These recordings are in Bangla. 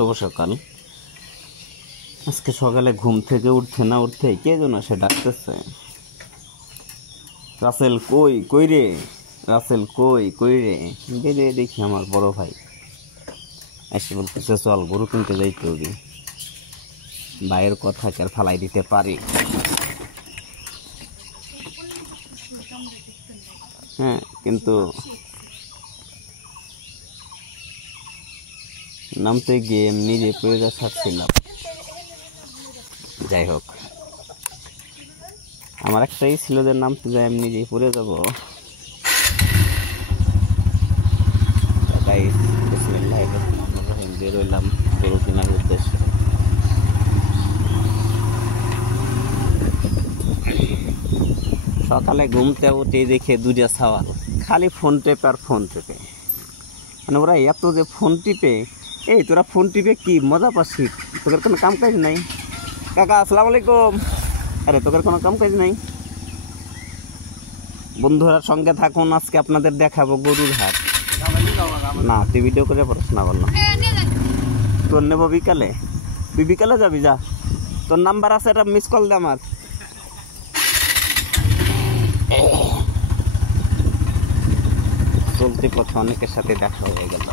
শুভ সকাল। আজকে সকালে ঘুম থেকে উঠতে না উঠতে কে যেন সে ডাকতেছে, রাসেল কই কই রে, রাসেল কই কই রে। বেরিয়ে দেখি আমার বড় ভাই এসে বলতেছে চল গরু কিনতে যাইতে হবে। ভাইয়ের কথা কে আর ফালাই দিতে পারি? হ্যাঁ, কিন্তু নামতে গিয়ে নিজে পড়ে ছাড়ছিলাম। যাই হোক, আমার একটাই ছিল যে নামতে যাই আমি নিজেই পড়ে যাবো। বের হইলাম গরু কেনার উদ্দেশ্যে। সকালে ঘুমতে উঠে দেখে দুইটা সাওয়াল খালি ফোন টেপে আর ফোন টেপে। মানে ওরা এত যে ফোন টিপে, এই তোরা ফোন টিপে কি মজা পাচ্ছি? তোদের কোনো কাম কাজ নাই? কাকা আসসালামু আলাইকুম। আরে তোদের কোনো কাম কাজ নাই? বন্ধুরা সঙ্গে থাকুন, আজকে আপনাদের দেখাবো গরুর হাট। না, তুই ভিডিও করে পড়াশোনা করলাম। তোর নেবো বিকালে, তুই বিকালে যাবি, যা। তোর নাম্বার আছে, এটা মিস কল দে আমার। চলতি পথে অনেকের সাথে দেখা হয়ে গেল।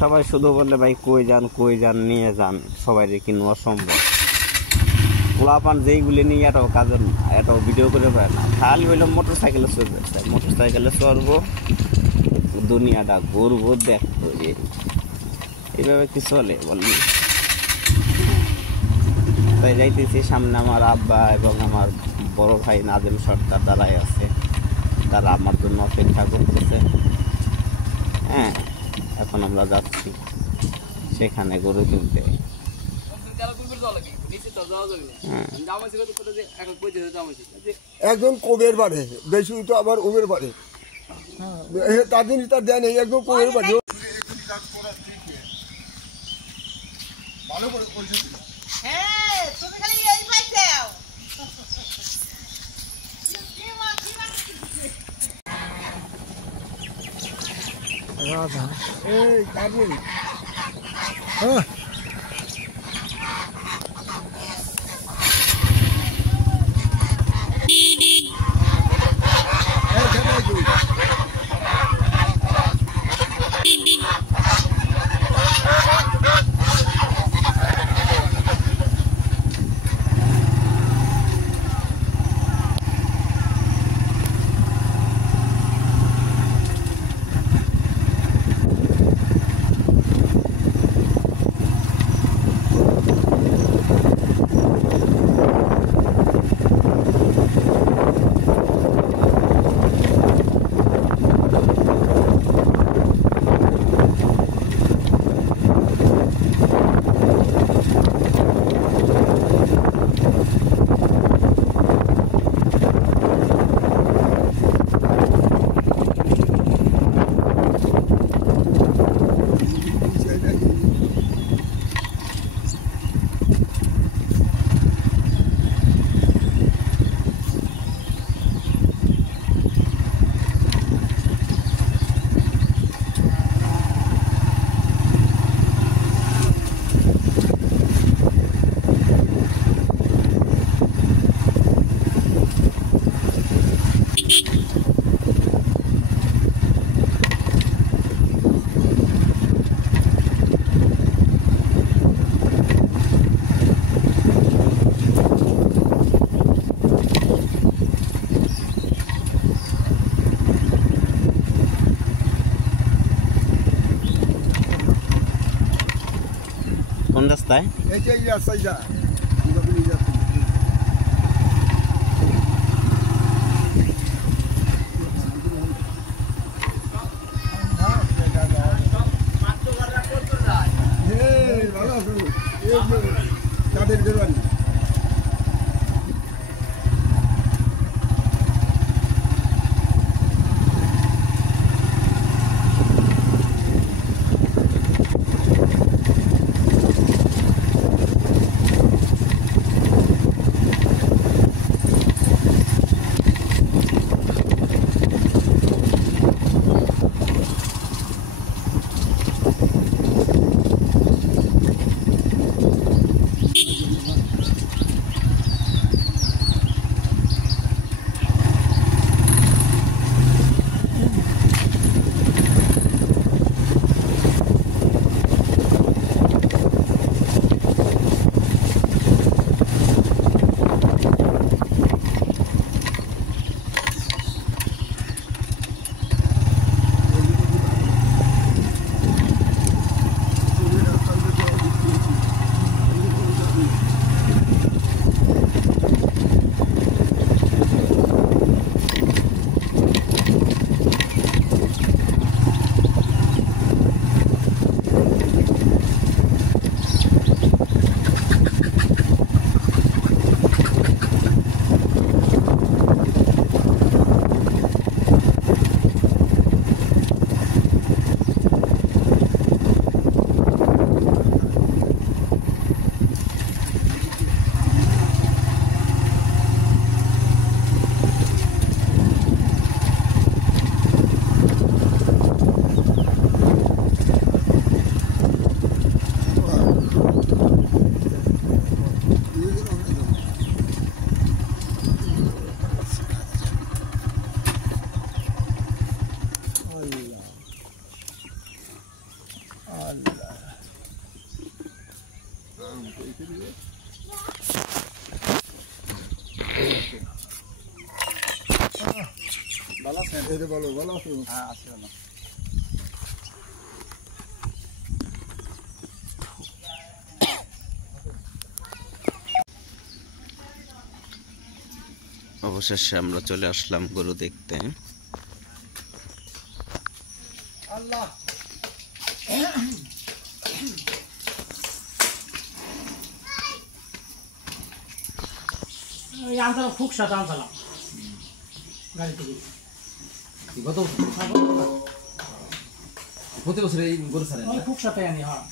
সবাই শুধু বললে ভাই কই যান নিয়ে যান, সবাই কিনো অসম্ভব। পোলাপান যেইগুলি নিয়ে এটাও ভিডিও করে পারে না, খালি হইলো মোটর সাইকেলে চলবে। মোটর সাইকেলে চড়বো, দুনিয়াটা ঘুরবো, দেখবো। এইভাবে কি চলে বললি? তাই যাইতেছি, সামনে আমার আব্বা এবং আমার বড় ভাই নাজিম সরকার দাঁড়ায় আছে। তারা আমার জন্য অপেক্ষা করতেছে। হ্যাঁ, এখন আমরা যাচ্ছি সেখানে গরু কিনতে। একজন কোবের বাড়ে, বেশি তো আবার উমের বাড়ে, তার জন্য তার দেয় নেই। একদম কোবের বাড়ে ভালো করে রাধা এই কাবিল। হ্যাঁ, কোন রাস্তায়? এই রাস্তায় যা। তাদের বেরোয় ভালো আছেন? এই যে ভালো, ভালো আছেন? হ্যাঁ আছি ভালো। অবশেষে আমরা চলে আসলাম গরু দেখতে। আল্লাহ এই আনসালাম খুব সাথে আনসালাম গাড়ি থেকে গত প্রতি বছর এই গরু ছাড়েন ওই খুব সাথে আনি হ্যাঁ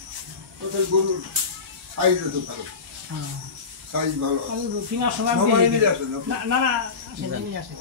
তোদের গরুর সাইজ তো ভালো, সাইজ ভালো। আমি কিনার সময় সবাই নিয়ে আসেন না না না সেটা নিয়ে আসে